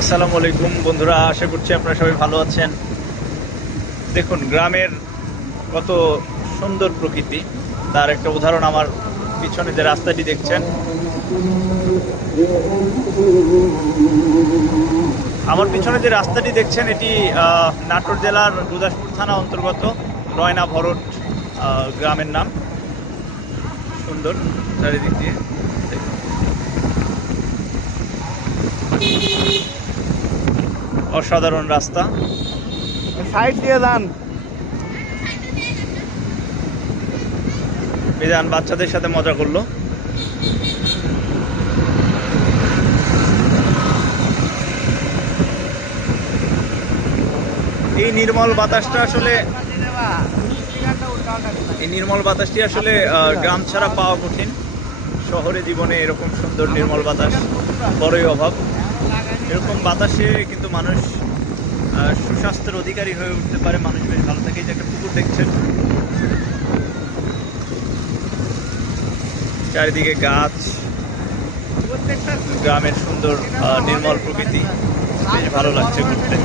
আসসালামু আলাইকুম বন্ধুরা, আশা করছি আপনারা সবাই ভালো আছেন। দেখুন গ্রামের কত সুন্দর প্রকৃতি, তার একটা উদাহরণ আমার পিছনে যে রাস্তাটি দেখছেন। আমার পিছনে যে রাস্তাটি দেখছেন এটি নাটোর জেলার গুদাসপুর থানা অন্তর্গত রয়না ভরট গ্রামের নাম। সুন্দর চারিদিক দিয়ে অসাধারণ রাস্তা। সাইড দিয়ে যান। বিধান বাচ্চাদের সাথে মজা করলো। এই নির্মল বাতাসটা আসলে গ্রাম ছাড়া পাওয়া কঠিন। শহরে জীবনে এরকম সুন্দর নির্মল বাতাস বড়ই অভাব। এরকম বাতাসে কিন্তু মানুষ সুস্বাস্থ্যের অধিকারী হয়ে উঠতে পারে, মানুষ বেশ ভালো থাকে। এই যে একটা পুকুর দেখছেন, চারিদিকে গাছ, গ্রামের সুন্দর নির্মল প্রকৃতি, বেশ ভালো লাগছে ঘুরতে।